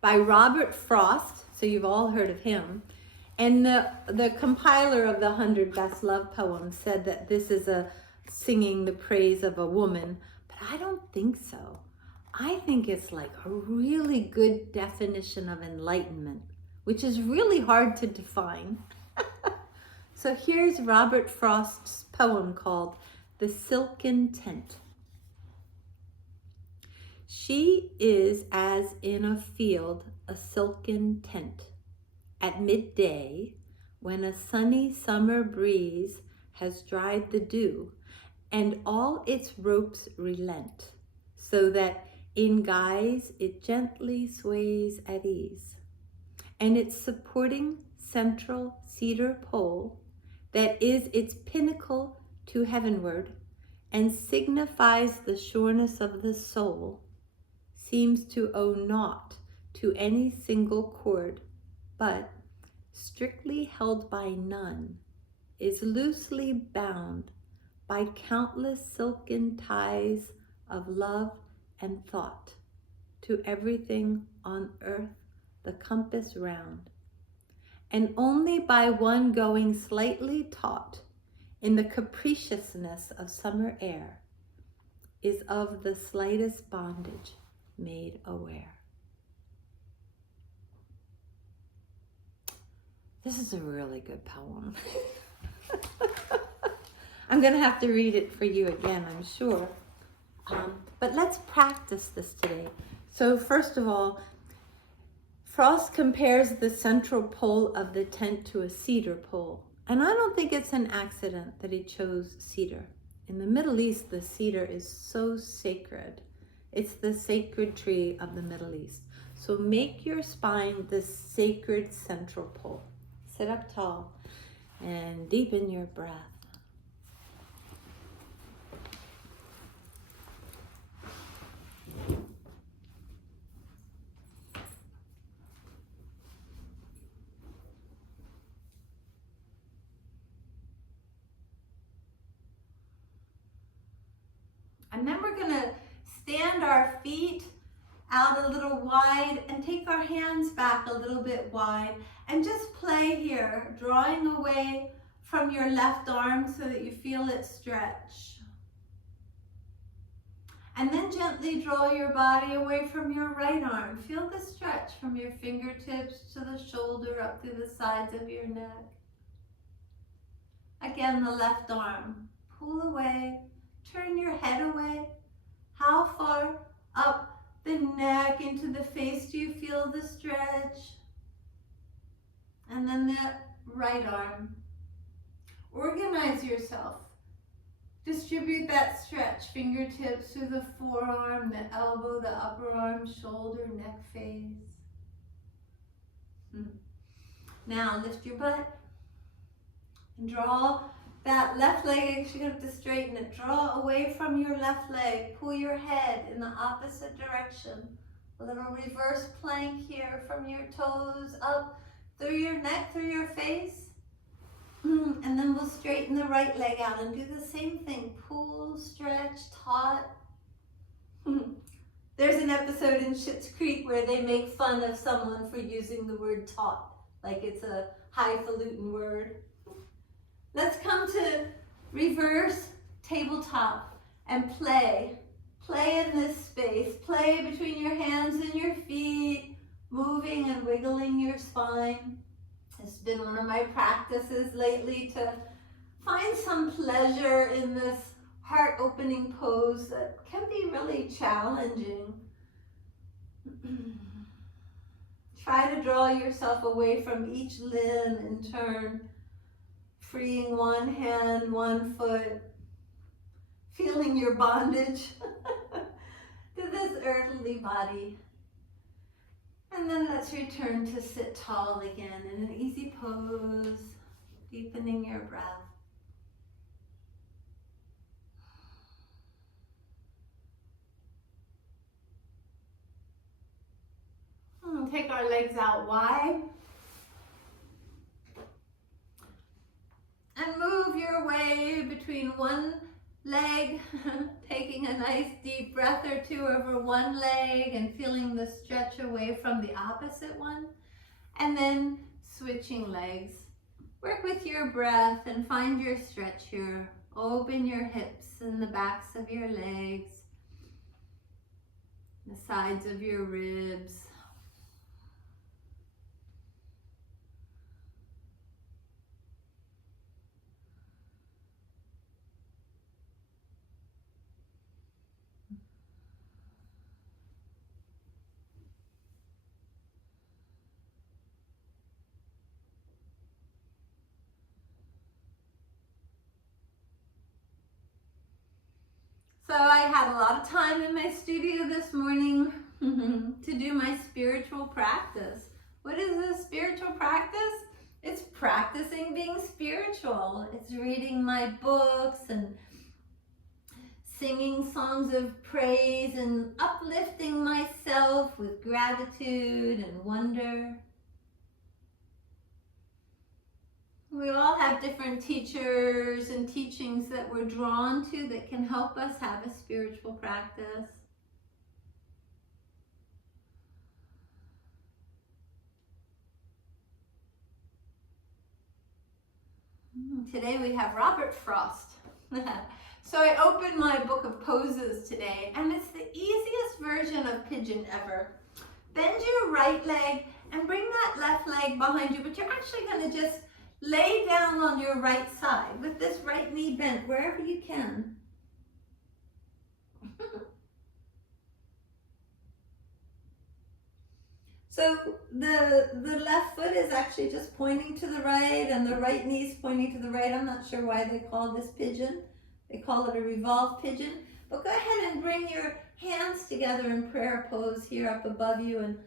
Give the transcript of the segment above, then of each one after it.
by Robert Frost, so you've all heard of him. And the compiler of the 100 Best Love Poems said that this is a singing the praise of a woman, but I don't think so. I think it's like a really good definition of enlightenment, which is really hard to define. So here's Robert Frost's poem called The Silken Tent. She is as in a field a silken tent. At midday, when a sunny summer breeze has dried the dew, and all its ropes relent, so that in guise it gently sways at ease, and its supporting central cedar pole, that is its pinnacle to heavenward, and signifies the sureness of the soul, seems to owe naught to any single cord, but, strictly held by none, is loosely bound by countless silken ties of love and thought, to everything on earth the compass round, and only by one going slightly taut in the capriciousness of summer air is of the slightest bondage made aware. This is a really good poem. I'm going to have to read it for you again, I'm sure. But let's practice this today. So first of all, Frost compares the central pole of the tent to a cedar pole. And I don't think it's an accident that he chose cedar. In the Middle East, the cedar is so sacred. It's the sacred tree of the Middle East. So make your spine the sacred central pole. Sit up tall and deepen your breath. And then we're going to stand our feet out a little wide and take our hands back a little bit wide and just play here, drawing away from your left arm so that you feel it stretch. And then gently draw your body away from your right arm. Feel the stretch from your fingertips to the shoulder up to the sides of your neck. Again, the left arm. Pull away. Turn your head away. How far up the neck into the face do you feel the stretch? And then the right arm. Organize yourself. Distribute that stretch. Fingertips to the forearm, the elbow, the upper arm, shoulder, neck, face. Now lift your butt and draw that left leg. Actually, you have to straighten it. Draw away from your left leg. Pull your head in the opposite direction. A little reverse plank here from your toes up through your neck, through your face. And then we'll straighten the right leg out and do the same thing. Pull, stretch, taut. There's an episode in Schitt's Creek where they make fun of someone for using the word taut, like it's a highfalutin word. Let's come to reverse tabletop and play. Play in this space. Play between your hands and your feet, moving and wiggling your spine. It's been one of my practices lately to find some pleasure in this heart-opening pose that can be really challenging. Try to draw yourself away from each limb in turn, freeing one hand, one foot, feeling your bondage to this earthly body. And then let's return to sit tall again in an easy pose, deepening your breath. Take our legs out wide. And move your way between one leg, taking a nice deep breath or two over one leg and feeling the stretch away from the opposite one. And then switching legs. Work with your breath and find your stretch here. Open your hips and the backs of your legs, the sides of your ribs. So I had a lot of time in my studio this morning to do my spiritual practice. What is a spiritual practice? It's practicing being spiritual. It's reading my books and singing songs of praise and uplifting myself with gratitude and wonder. We all have different teachers and teachings that we're drawn to that can help us have a spiritual practice. Today we have Robert Frost. So I opened my book of poses today, and it's the easiest version of pigeon ever. Bend your right leg and bring that left leg behind you, but you're actually going to just lay down on your right side with this right knee bent wherever you can. So the left foot is actually just pointing to the right and the right knee is pointing to the right. I'm not sure why they call this pigeon. They call it a revolved pigeon. But go ahead and bring your hands together in prayer pose here up above you and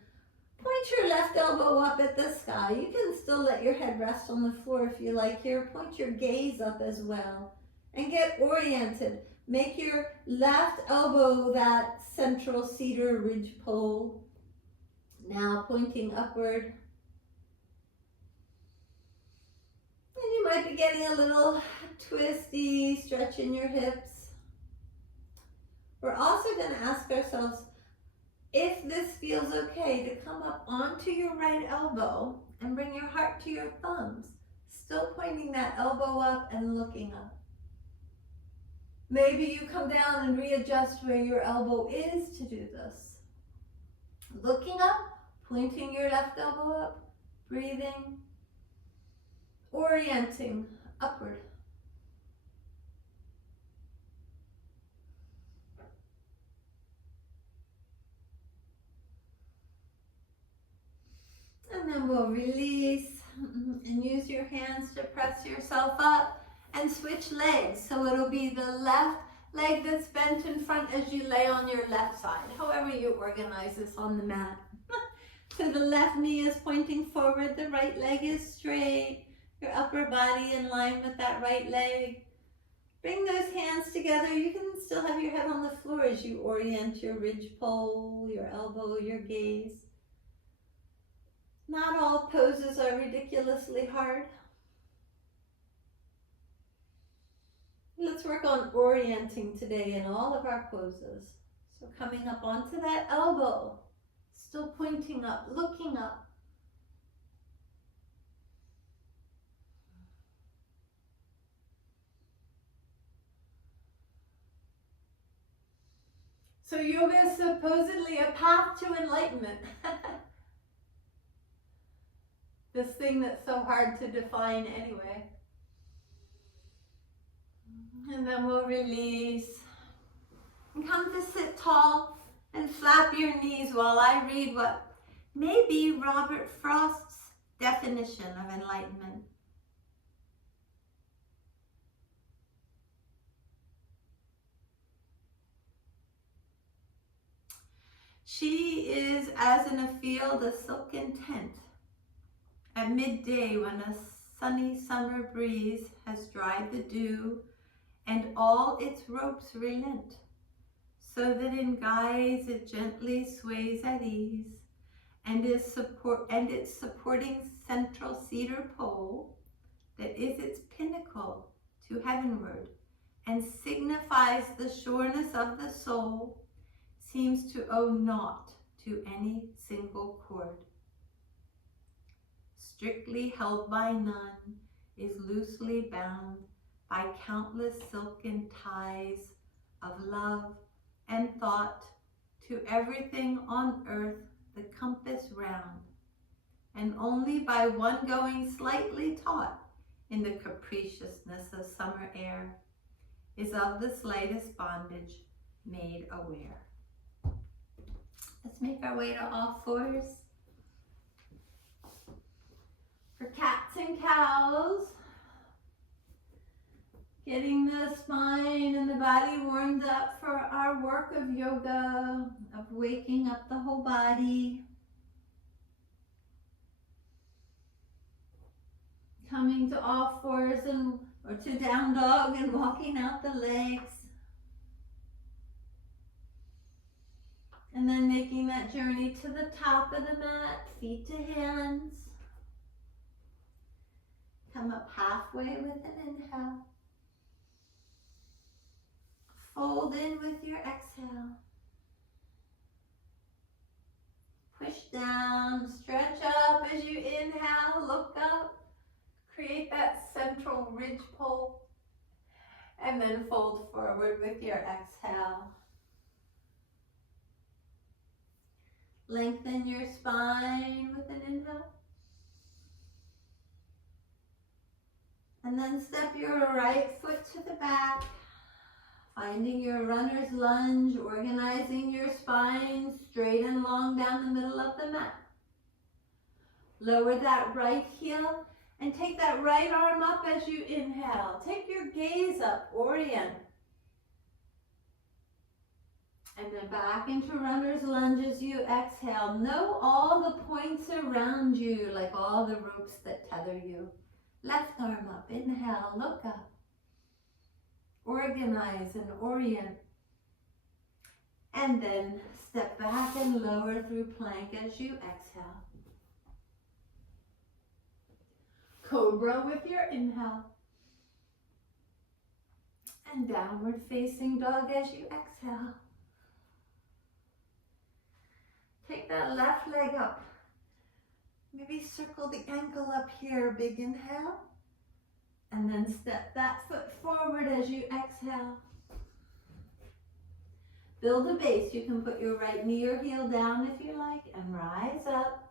point your left elbow up at the sky. You can still let your head rest on the floor if you like here. Point your gaze up as well and get oriented. Make your left elbow that central cedar ridge pole. Now pointing upward. And you might be getting a little twisty, stretch in your hips. We're also going to ask ourselves if this feels okay to come up onto your right elbow and bring your heart to your thumbs, still pointing that elbow up and looking up. Maybe you come down and readjust where your elbow is to do this. Looking up, pointing your left elbow up, breathing, orienting upward. And then we'll release and use your hands to press yourself up and switch legs. So it'll be the left leg that's bent in front as you lay on your left side, however you organize this on the mat. So the left knee is pointing forward, the right leg is straight, your upper body in line with that right leg. Bring those hands together. You can still have your head on the floor as you orient your ridge pole, your elbow, your gaze. Not all poses are ridiculously hard. Let's work on orienting today in all of our poses. So coming up onto that elbow, still pointing up, looking up. So yoga is supposedly a path to enlightenment. This thing that's so hard to define anyway. And then we'll release. And come to sit tall and flap your knees while I read what may be Robert Frost's definition of enlightenment. She is as in a field a silken tent. At midday when a sunny summer breeze has dried the dew and all its ropes relent, so that in guise it gently sways at ease, and its supporting central cedar pole, that is its pinnacle to heavenward, and signifies the sureness of the soul, seems to owe naught to any single cord. Strictly held by none, is loosely bound by countless silken ties of love and thought, to everything on earth the compass round, and only by one going slightly taught in the capriciousness of summer air, is of the slightest bondage made aware. Let's make our way to all fours. For cats and cows, getting the spine and the body warmed up for our work of yoga, of waking up the whole body. Coming to all fours or to down dog and walking out the legs. And then making that journey to the top of the mat, feet to hands. Come up halfway with an inhale. Fold in with your exhale. Push down, stretch up as you inhale, look up. Create that central ridge pole. And then fold forward with your exhale. Lengthen your spine with an inhale. And then step your right foot to the back, finding your runner's lunge, organizing your spine straight and long down the middle of the mat. Lower that right heel and take that right arm up as you inhale. Take your gaze up, orient. And then back into runner's lunge as you exhale. Know all the points around you, like all the ropes that tether you. Left arm up, inhale, look up. Organize and orient. And then step back and lower through plank as you exhale. Cobra with your inhale. And downward facing dog as you exhale. Take that left leg up. Maybe circle the ankle up here, big inhale. And then step that foot forward as you exhale. Build a base. You can put your right knee or heel down if you like and rise up.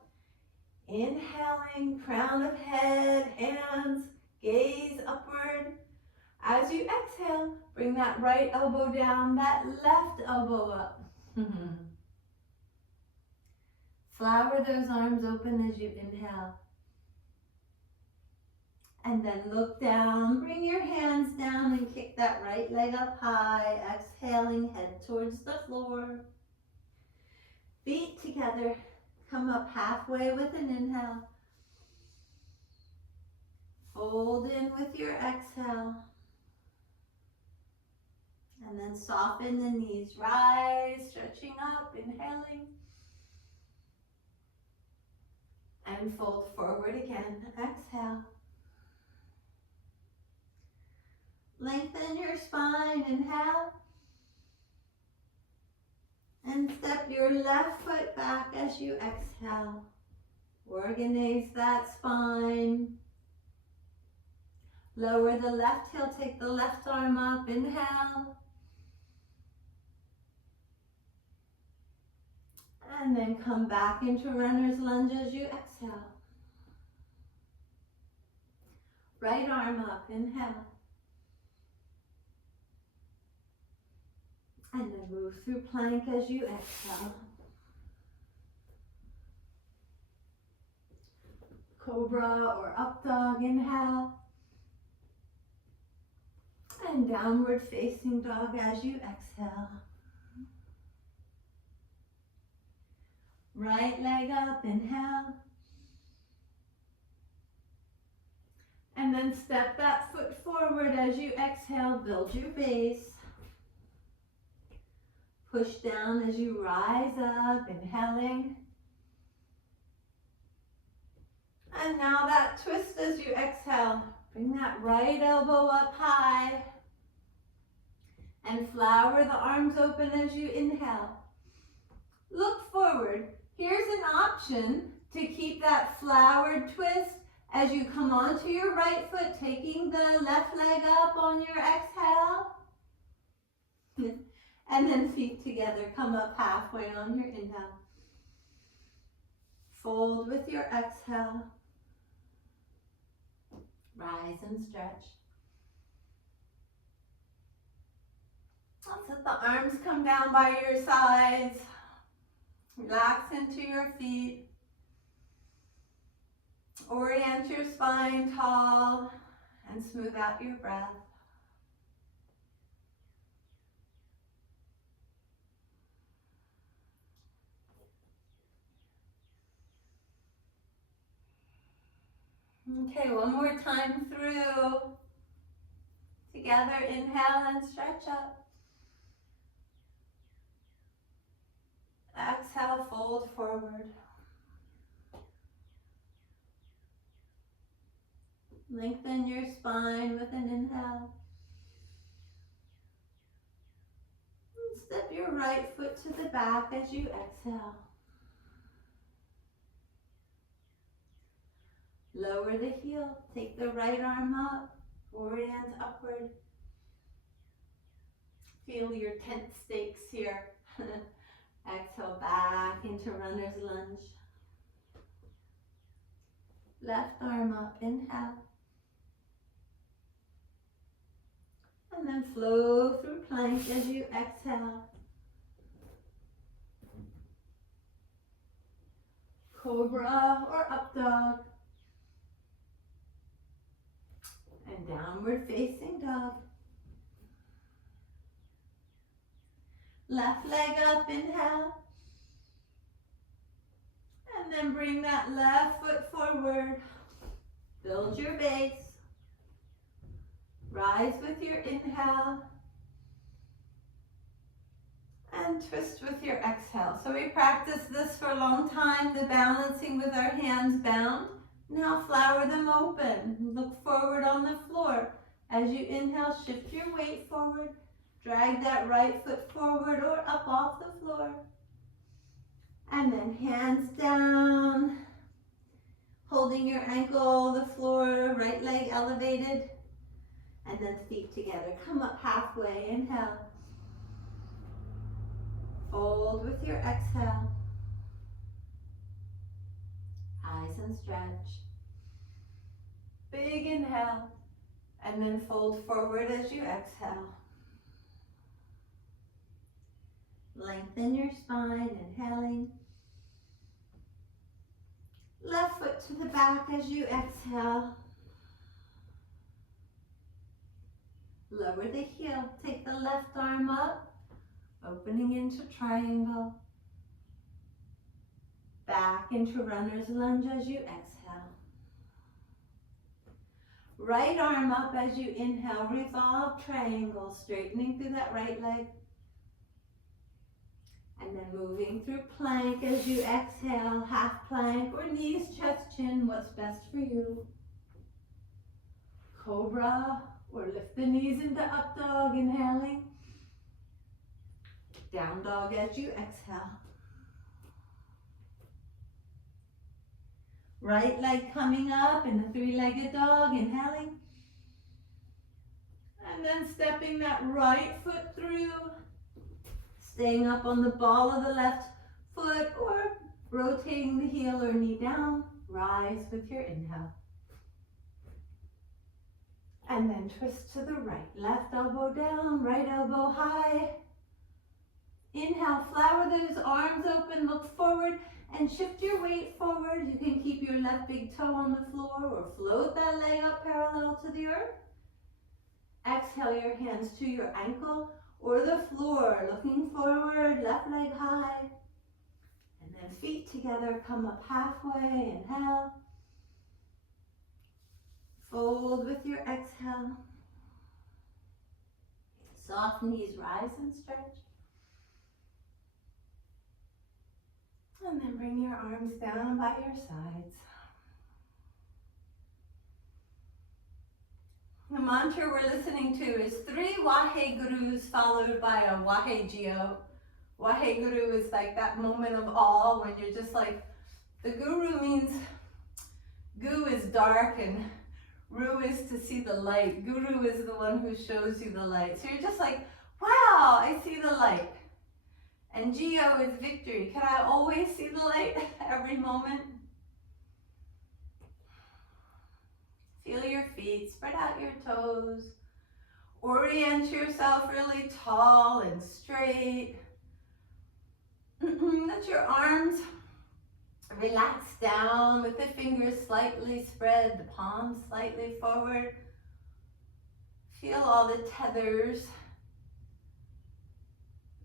Inhaling, crown of head, hands, gaze upward. As you exhale, bring that right elbow down, that left elbow up. Flower those arms open as you inhale. And then look down, bring your hands down and kick that right leg up high, exhaling, head towards the floor. Feet together, come up halfway with an inhale. Fold in with your exhale. And then soften the knees, rise, stretching up, inhaling. And fold forward again, exhale. Lengthen your spine, inhale. And step your left foot back as you exhale. Organize that spine. Lower the left heel, take the left arm up, inhale. And then come back into runner's lunge as you exhale. Right arm up, inhale. And then move through plank as you exhale. Cobra or up dog, inhale. And downward facing dog as you exhale. Right leg up, inhale. And then step that foot forward as you exhale, build your base. Push down as you rise up, inhaling. And now that twist as you exhale. Bring that right elbow up high. And flower the arms open as you inhale. Look forward. Here's an option to keep that flowered twist as you come onto your right foot, taking the left leg up on your exhale. And then feet together, come up halfway on your inhale. Fold with your exhale. Rise and stretch. Let's let the arms come down by your sides. Relax into your feet. Orient your spine tall and smooth out your breath. Okay, one more time through. Together, inhale and stretch up. Exhale, fold forward. Lengthen your spine with an inhale. And step your right foot to the back as you exhale. Lower the heel, take the right arm up, orient upward. Feel your tent stakes here. Exhale back into runner's lunge. Left arm up, inhale. And then flow through plank as you exhale. Cobra or up dog. And downward facing dog. Left leg up, inhale. And then bring that left foot forward. Build your base. Rise with your inhale. And twist with your exhale. So we practiced this for a long time, the balancing with our hands bound. Now flower them open. Look forward on the floor. As you inhale, shift your weight forward. Drag that right foot forward or up off the floor. And then hands down. Holding your ankle, the floor, right leg elevated. And then feet together. Come up halfway, inhale. Fold with your exhale. Eyes and stretch. Big inhale. And then fold forward as you exhale. Lengthen your spine, inhaling. Left foot to the back as you exhale. Lower the heel, take the left arm up, opening into triangle. Back into runner's lunge as you exhale. Right arm up as you inhale, revolve triangle, straightening through that right leg. And then moving through plank as you exhale, half plank or knees, chest, chin, what's best for you. Cobra or lift the knees into up dog, inhaling. Down dog as you exhale. Right leg coming up in the three-legged dog, inhaling. And then stepping that right foot through. Staying up on the ball of the left foot or rotating the heel or knee down. Rise with your inhale. And then twist to the right. Left elbow down, right elbow high. Inhale, flower those arms open, look forward and shift your weight forward. You can keep your left big toe on the floor or float that leg up parallel to the earth. Exhale your hands to your ankle or the floor, looking forward, left leg high. And then feet together, come up halfway, inhale. Fold with your exhale. Soft knees, rise and stretch. And then bring your arms down by your sides. The mantra we're listening to is 3 Wahe Gurus followed by a Wahe Jio. Wahe Guru is like that moment of awe when you're just like, the Guru means Gu is dark and Ru is to see the light. Guru is the one who shows you the light. So you're just like, wow, I see the light. And Jio is victory. Can I always see the light every moment? Feel your feet, spread out your toes. Orient yourself really tall and straight. Let your arms relax down with the fingers slightly spread, the palms slightly forward. Feel all the tethers.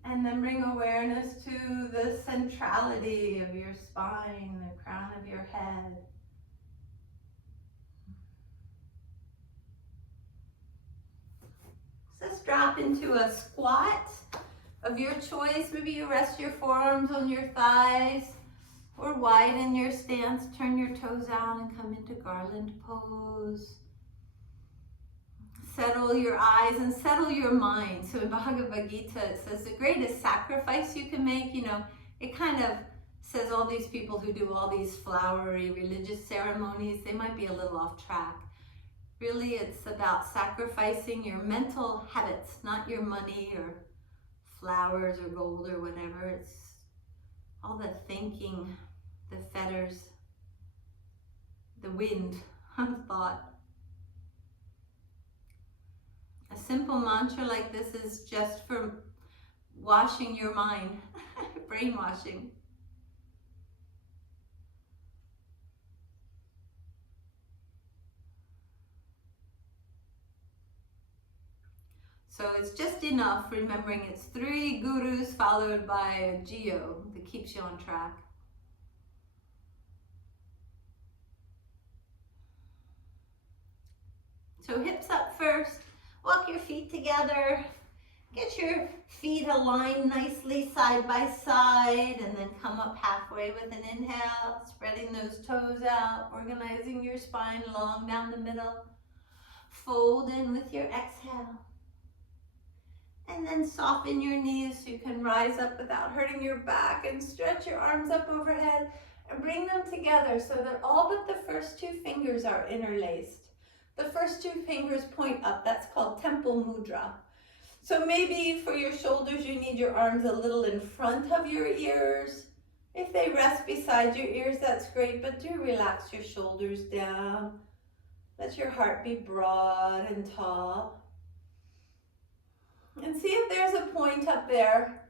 And then bring awareness to the centrality of your spine, the crown of your head. Just drop into a squat of your choice. Maybe you rest your forearms on your thighs or widen your stance. Turn your toes out and come into garland pose. Settle your eyes and settle your mind. So in Bhagavad Gita, it says the greatest sacrifice you can make, it kind of says all these people who do all these flowery religious ceremonies, they might be a little off track. Really, it's about sacrificing your mental habits, not your money or flowers or gold or whatever. It's all the thinking, the fetters, the wind of thought. A simple mantra like this is just for washing your mind, brainwashing. So it's just enough remembering it's 3 gurus followed by a Jio that keeps you on track. So hips up first. Walk your feet together. Get your feet aligned nicely side by side and then come up halfway with an inhale, spreading those toes out, organizing your spine long down the middle. Fold in with your exhale. And then soften your knees so you can rise up without hurting your back and stretch your arms up overhead and bring them together so that all but the first 2 fingers are interlaced. The first 2 fingers point up. That's called temple mudra. So maybe for your shoulders, you need your arms a little in front of your ears. If they rest beside your ears, that's great, but do relax your shoulders down. Let your heart be broad and tall. And see if there's a point up there,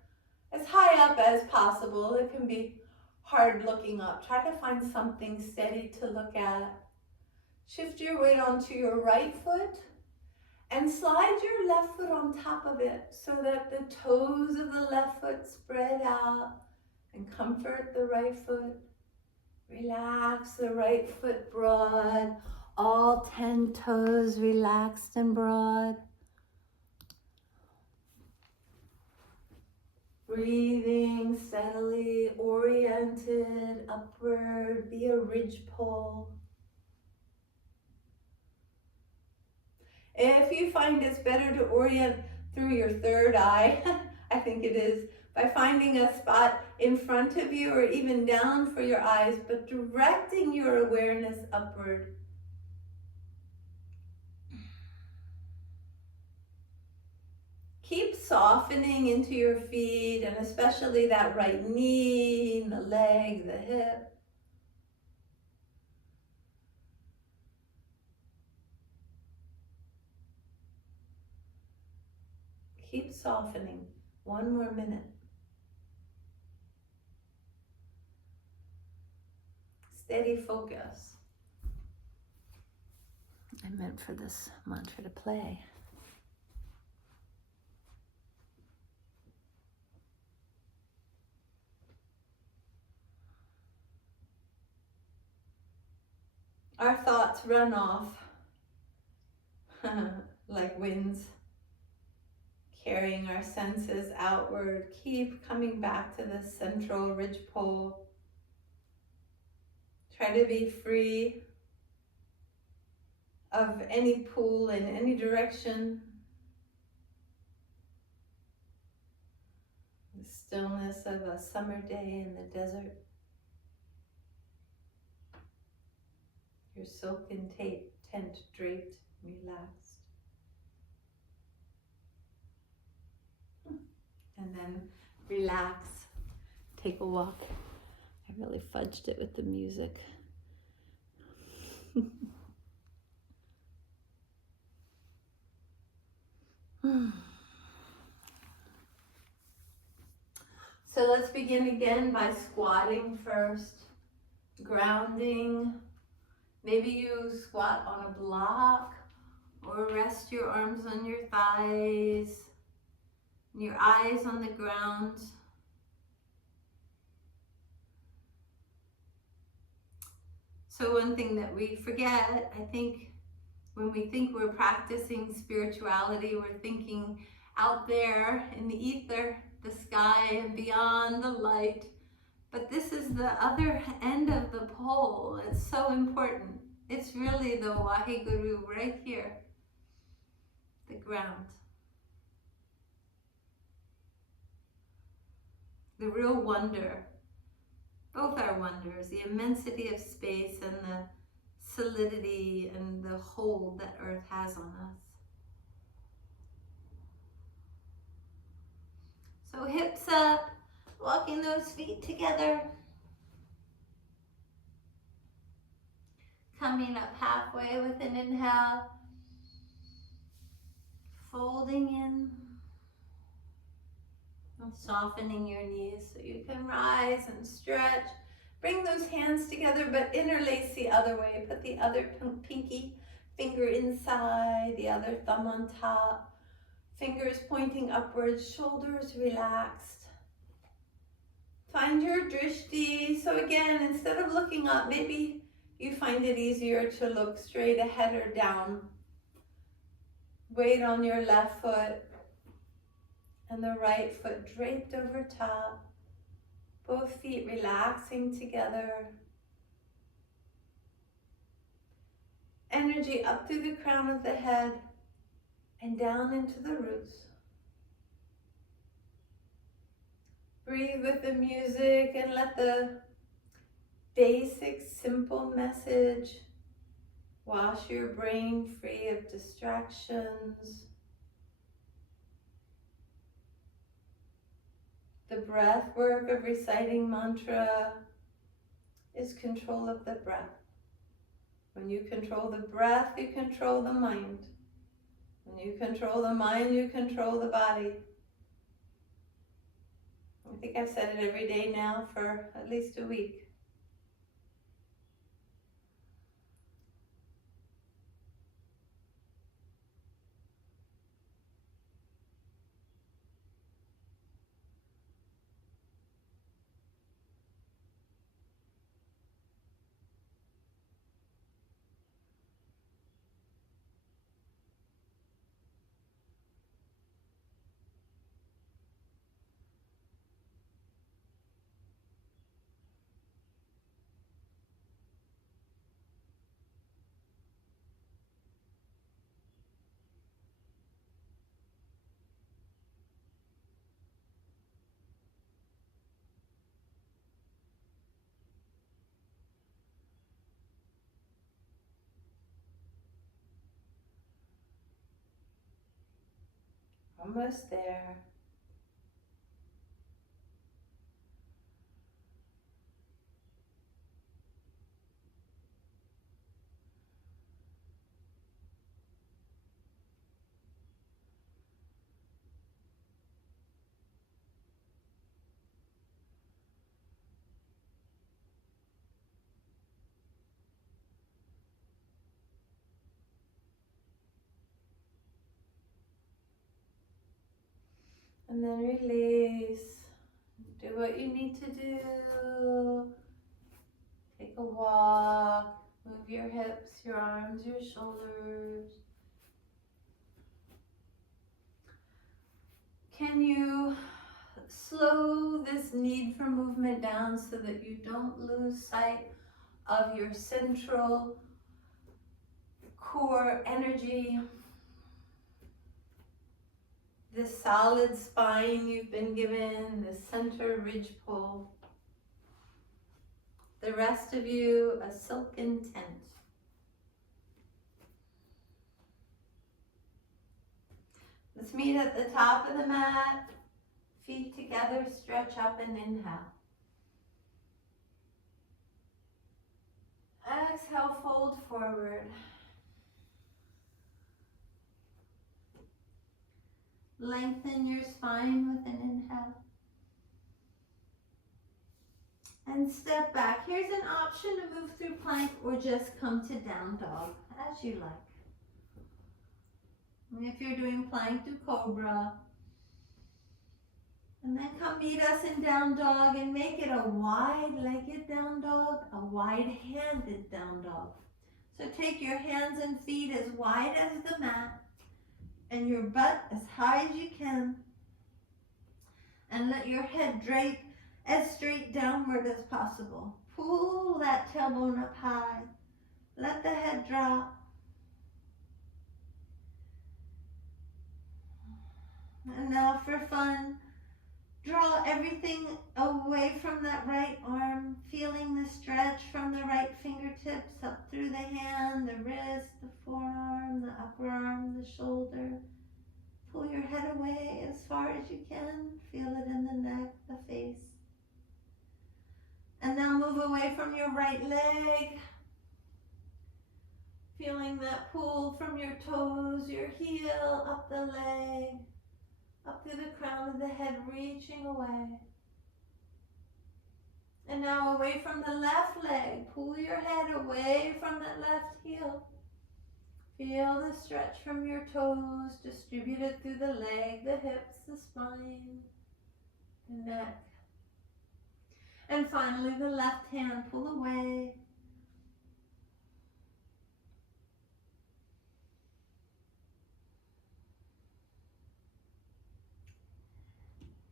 as high up as possible. It can be hard looking up. Try to find something steady to look at. Shift your weight onto your right foot and slide your left foot on top of it so that the toes of the left foot spread out and comfort the right foot. Relax the right foot broad, all 10 toes relaxed and broad. Breathing steadily, oriented upward, be a ridge pole. If you find it's better to orient through your third eye, I think it is, by finding a spot in front of you or even down for your eyes, but directing your awareness upward. Keep softening into your feet and especially that right knee, the leg, the hip. Keep softening. 1 more minute. Steady focus. I meant for this mantra to play. Our thoughts run off like winds, carrying our senses outward. Keep coming back to the central ridge pole. Try to be free of any pool in any direction. The stillness of a summer day in the desert. Your silken tent draped, relaxed. And then relax, take a walk. I really fudged it with the music. So let's begin again by squatting first, grounding. Maybe you squat on a block or rest your arms on your thighs, and your eyes on the ground. So one thing that we forget, I think, when we think we're practicing spirituality, we're thinking out there in the ether, the sky, and beyond the light. But this is the other end of the pole. It's so important. It's really the Waheguru right here, the ground. The real wonder. Both are wonders, the immensity of space and the solidity and the hold that Earth has on us. So hips up, walking those feet together. Coming up halfway with an inhale. Folding in. And softening your knees so you can rise and stretch. Bring those hands together, but interlace the other way. Put the other pinky finger inside, the other thumb on top. Fingers pointing upwards, shoulders relaxed. Find your drishti. So again, instead of looking up, maybe you find it easier to look straight ahead or down. Weight on your left foot and the right foot draped over top. Both feet relaxing together. Energy up through the crown of the head and down into the roots. Breathe with the music and let the basic, simple message wash your brain free of distractions. The breath work of reciting mantra is control of the breath. When you control the breath, you control the mind. When you control the mind, you control the body. I think I've said it every day now for at least a week. Almost there. And then release. Do what you need to do. Take a walk. Move your hips, your arms, your shoulders. Can you slow this need for movement down so that you don't lose sight of your central core energy, this solid spine you've been given, the center ridge pole. The rest of you, a silken tent. Let's meet at the top of the mat, feet together, stretch up and inhale. Exhale, fold forward. Lengthen your spine with an inhale. And step back. Here's an option to move through plank or just come to down dog, as you like. And if you're doing plank, do cobra. And then come meet us in down dog and make it a wide-legged down dog, a wide-handed down dog. So take your hands and feet as wide as the mat and your butt as high as you can. And let your head drape as straight downward as possible. Pull that tailbone up high. Let the head drop. And now for fun, draw everything away from that right arm, feeling the stretch from the right fingertips up through the hand, the wrist, the forearm, the upper arm, the shoulder. Pull your head away as far as you can. Feel it in the neck, the face. And now move away from your right leg. Feeling that pull from your toes, your heel, up the leg, up through the crown of the head, reaching away. And now away from the left leg, pull your head away from that left heel. Feel the stretch from your toes, distributed through the leg, the hips, the spine, the neck. And finally, the left hand, pull away.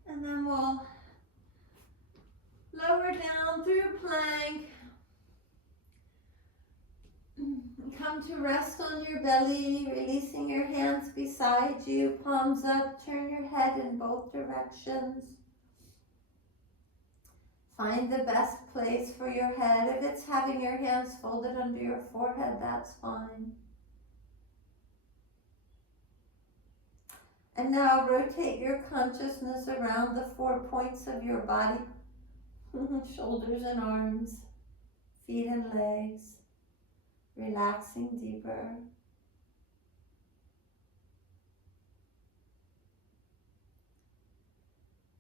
And then we'll lower down through plank. Come to rest on your belly, releasing your hands beside you, palms up, turn your head in both directions. Find the best place for your head. If it's having your hands folded under your forehead, that's fine. And now rotate your consciousness around the 4 points of your body, shoulders and arms, feet and legs, relaxing deeper.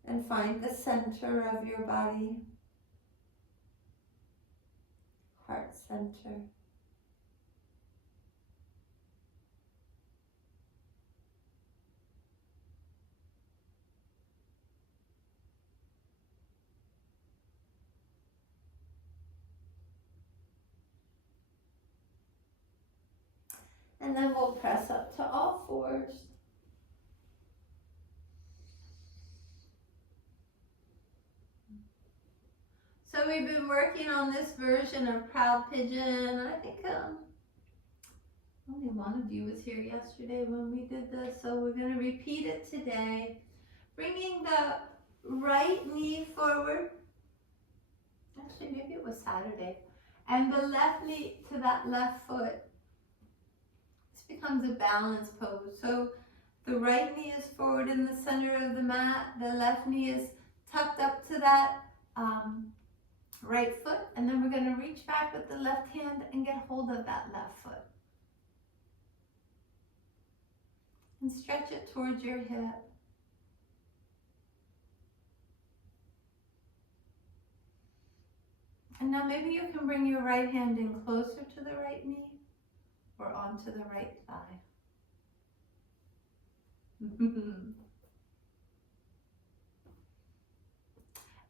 And find the center of your body, heart center. And then we'll press up to all fours. So we've been working on this version of Proud Pigeon. I think only one of you was here yesterday when we did this, so we're going to repeat it today. Bringing the right knee forward. Actually, maybe it was Saturday. And the left knee to that left foot. This becomes a balance pose. So the right knee is forward in the center of the mat. The left knee is tucked up to that right foot. And then we're going to reach back with the left hand and get hold of that left foot. And stretch it towards your hip. And now maybe you can bring your right hand in closer to the right knee or onto the right thigh.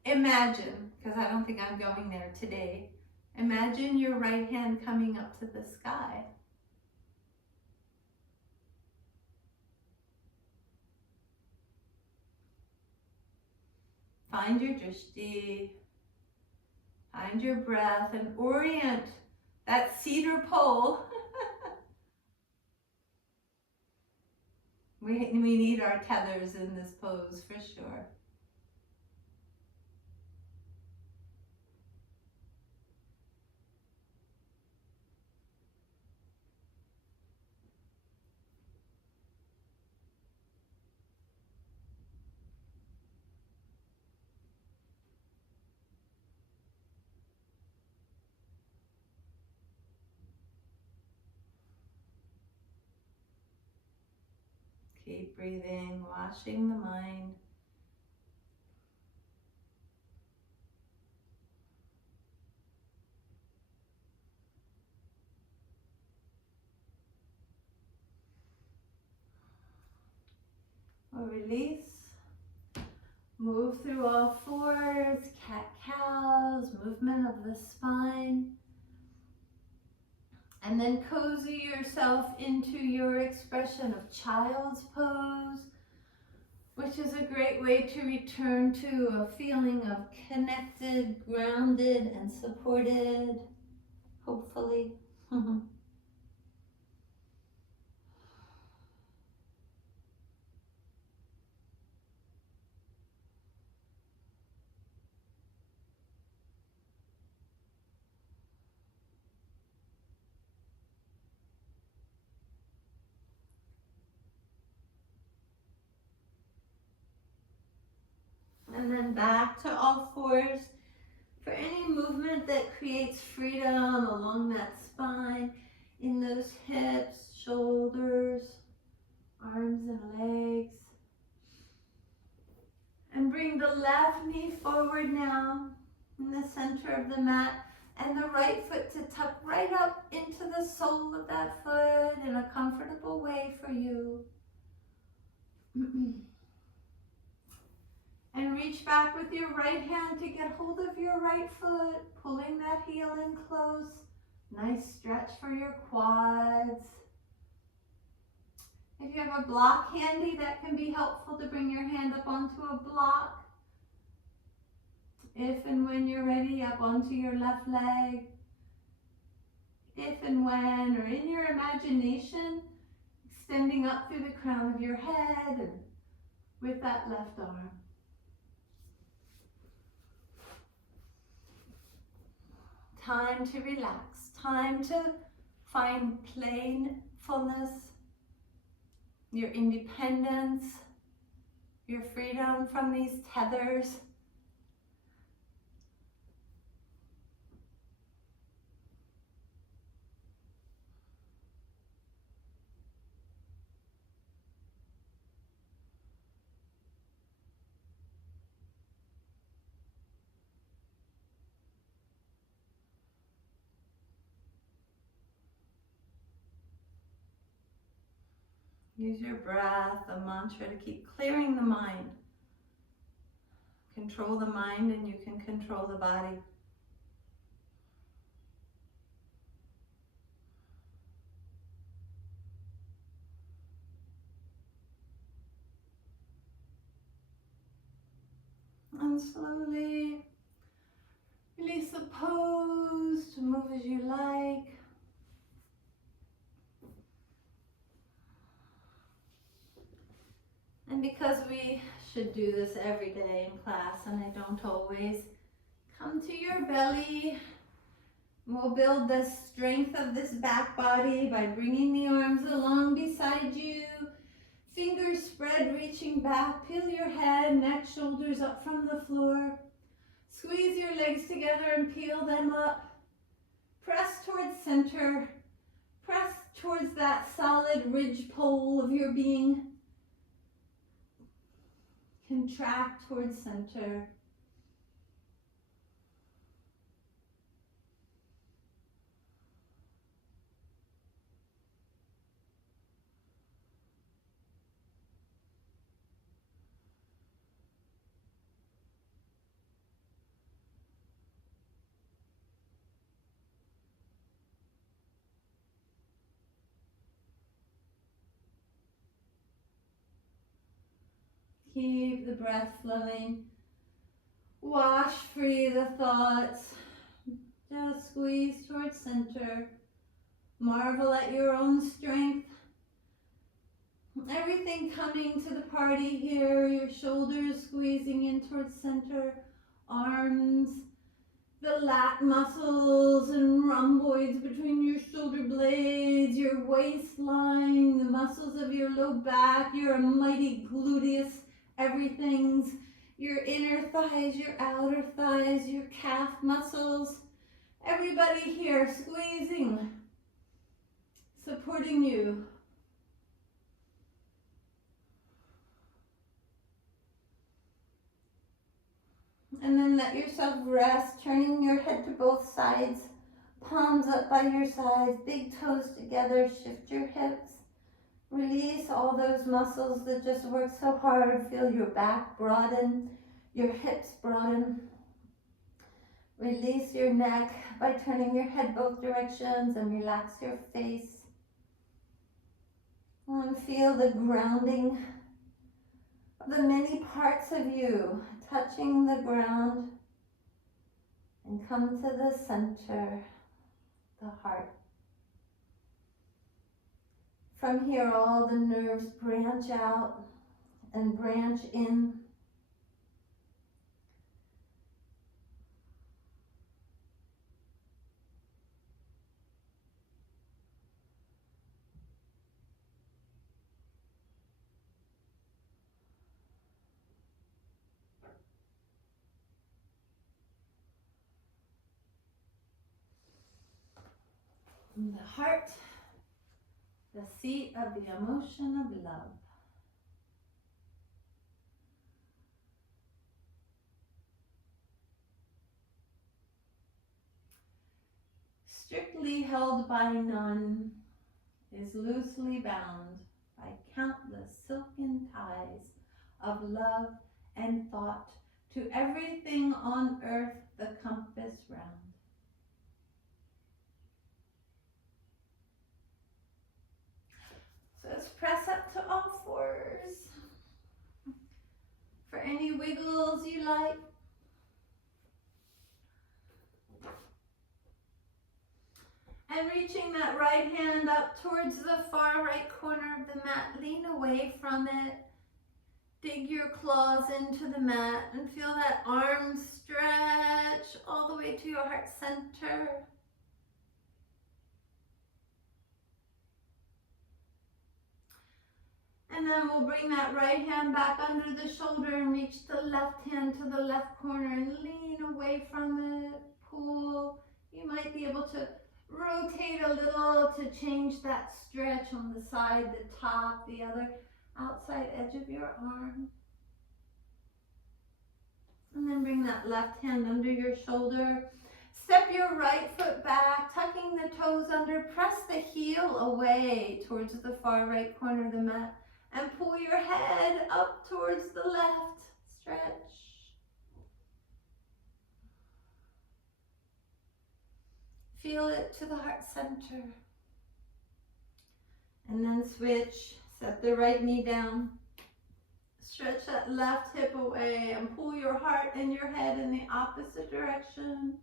Imagine, because I don't think I'm going there today, imagine your right hand coming up to the sky. Find your drishti, find your breath, and orient that cedar pole We need our tethers in this pose for sure. Keep breathing, washing the mind. We'll release. Move through all fours, cat-cows, movement of the spine. And then cozy yourself into your expression of child's pose, which is a great way to return to a feeling of connected, grounded, and supported, hopefully. And then back to all fours for any movement that creates freedom along that spine, in those hips, shoulders, arms and legs. And bring the left knee forward now in the center of the mat, and the right foot to tuck right up into the sole of that foot in a comfortable way for you. And reach back with your right hand to get hold of your right foot, pulling that heel in close. Nice stretch for your quads. If you have a block handy, that can be helpful to bring your hand up onto a block. If and when you're ready, up onto your left leg. If and when, or in your imagination, extending up through the crown of your head and with that left arm. Time to relax, time to find playfulness, your independence, your freedom from these tethers. Use your breath, a mantra to keep clearing the mind. Control the mind and you can control the body. And slowly release the pose to move as you like. And because we should do this every day in class, and I don't always, come to your belly. We'll build the strength of this back body by bringing the arms along beside you. Fingers spread, reaching back. Peel your head, neck, shoulders up from the floor. Squeeze your legs together and peel them up. Press towards center. Press towards that solid ridge pole of your being. Contract towards center. Keep the breath flowing. Wash free the thoughts. Just squeeze towards center. Marvel at your own strength. Everything coming to the party here. Your shoulders squeezing in towards center. Arms, the lat muscles and rhomboids between your shoulder blades, your waistline, the muscles of your low back, your mighty gluteus, everything's your inner thighs, your outer thighs, your calf muscles. Everybody here squeezing, supporting you. And then let yourself rest, turning your head to both sides, palms up by your sides, big toes together, shift your hips. Release all those muscles that just work so hard. Feel your back broaden, your hips broaden. Release your neck by turning your head both directions and relax your face. And feel the grounding of the many parts of you touching the ground, and come to the center, the heart. From here, all the nerves branch out and branch in. And the heart, the seat of the emotion of love. Strictly held by none, is loosely bound by countless silken ties of love and thought, to everything on earth the compass round. So let's press up to all fours. For any wiggles you like. And reaching that right hand up towards the far right corner of the mat, lean away from it. Dig your claws into the mat and feel that arm stretch all the way to your heart center. And then we'll bring that right hand back under the shoulder and reach the left hand to the left corner and lean away from it. Pull. You might be able to rotate a little to change that stretch on the side, the top, the other outside edge of your arm. And then bring that left hand under your shoulder. Step your right foot back, tucking the toes under. Press the heel away towards the far right corner of the mat. And pull your head up towards the left. Stretch. Feel it to the heart center. And then switch. Set the right knee down. Stretch that left hip away and pull your heart and your head in the opposite direction.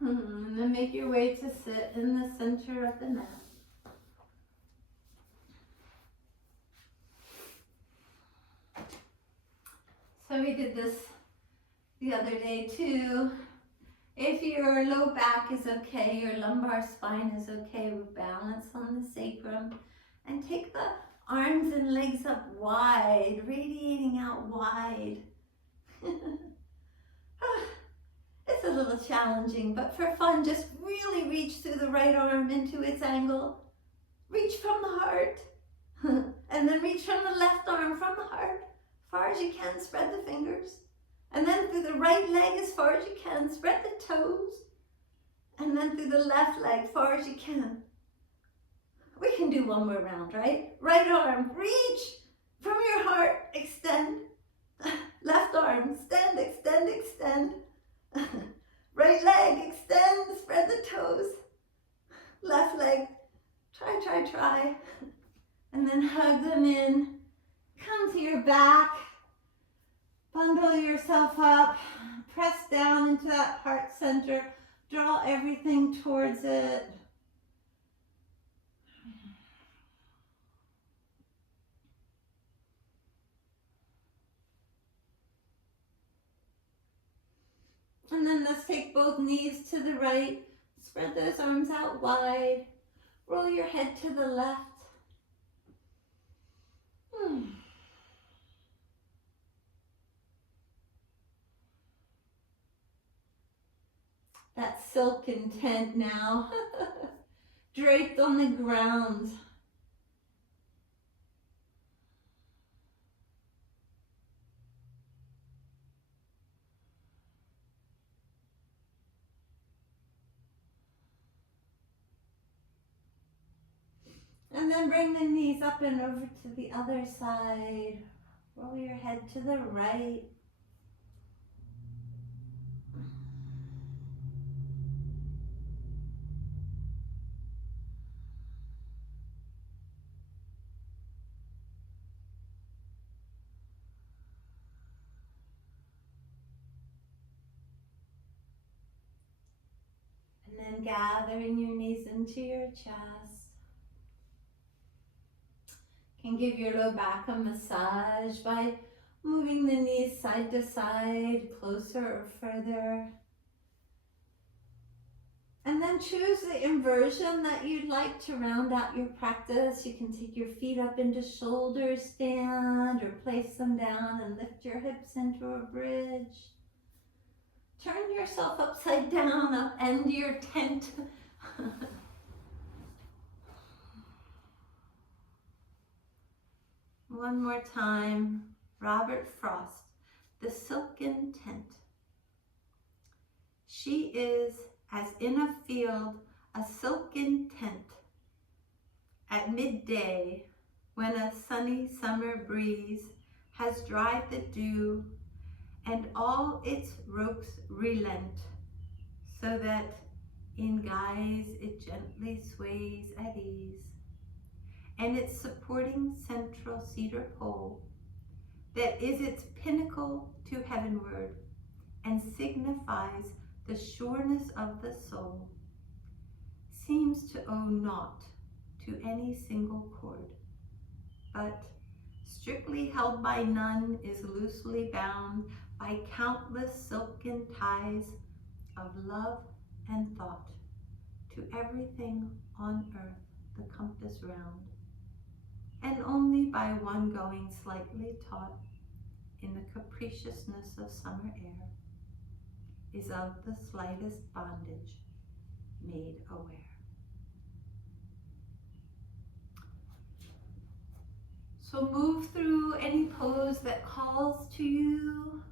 And then make your way to sit in the center of the mat. So we did this the other day too. If your low back is okay, your lumbar spine is okay, with balance on the sacrum. And take the arms and legs up wide, radiating out wide. It's a little challenging, but for fun, just really reach through the right arm into its angle. Reach from the heart. And then reach from the left arm from the heart. As far as you can, spread the fingers. And then through the right leg as far as you can, spread the toes. And then through the left leg as far as you can. We can do one more round, right? Right arm, reach from your heart, extend. Left arm, extend, extend, extend. Right leg, extend, spread the toes. Left leg, try, try, try. And then hug them in. Come to your back. Bundle yourself up. Press down into that heart center. Draw everything towards it. And then let's take both knees to the right. Spread those arms out wide. Roll your head to the left. That silken tent now, draped on the ground. And then bring the knees up and over to the other side. Roll your head to the right. And then gathering your knees into your chest. Can give your low back a massage by moving the knees side to side, closer or further. And then choose the inversion that you'd like to round out your practice. You can take your feet up into shoulder stand or place them down and lift your hips into a bridge. Turn yourself upside down, upend your tent. One more time. Robert Frost, the silken tent. She is as in a field a silken tent. At midday, when a sunny summer breeze has dried the dew and all its ropes relent, so that in guise it gently sways at ease, and its supporting central cedar pole, that is its pinnacle to heavenward, and signifies the sureness of the soul, seems to owe naught to any single cord, but strictly held by none, is loosely bound by countless silken ties of love and thought, to everything on earth the compass round, and only by one going slightly taut in the capriciousness of summer air, is of the slightest bondage made aware. So move through any pose that calls to you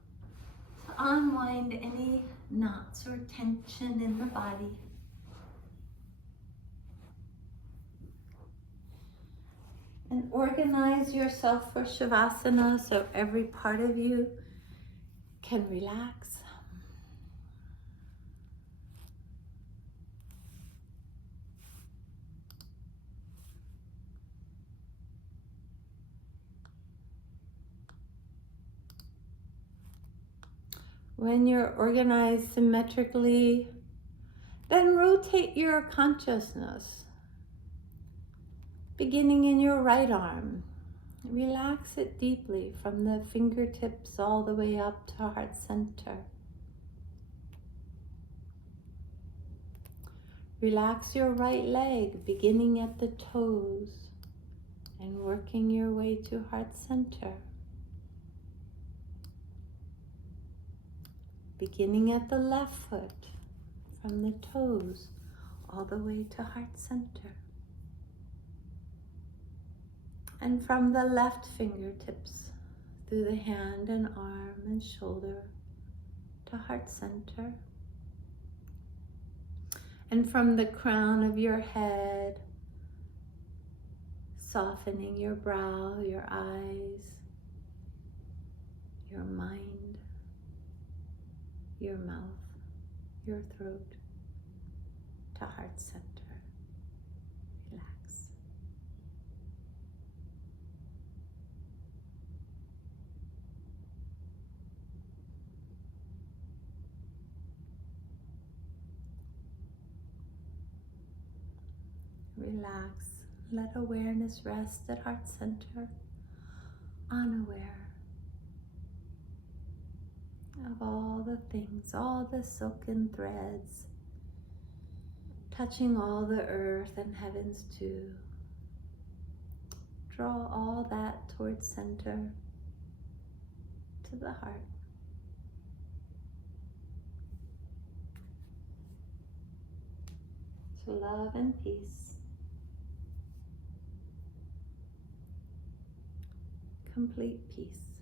to unwind any knots or tension in the body. And organize yourself for Shavasana so every part of you can relax. When you're organized symmetrically, then rotate your consciousness, beginning in your right arm. Relax it deeply from the fingertips all the way up to heart center. Relax your right leg, beginning at the toes and working your way to heart center. Beginning at the left foot, from the toes all the way to heart center. And from the left fingertips through the hand and arm and shoulder to heart center. And from the crown of your head, softening your brow, your eyes, your mind, your mouth, your throat, to heart center. Relax. relax. Let awareness rest at heart center, unaware of all the things, all the silken threads, touching all the earth and heavens too. Draw all that towards center, to the heart. To love and peace. Complete peace.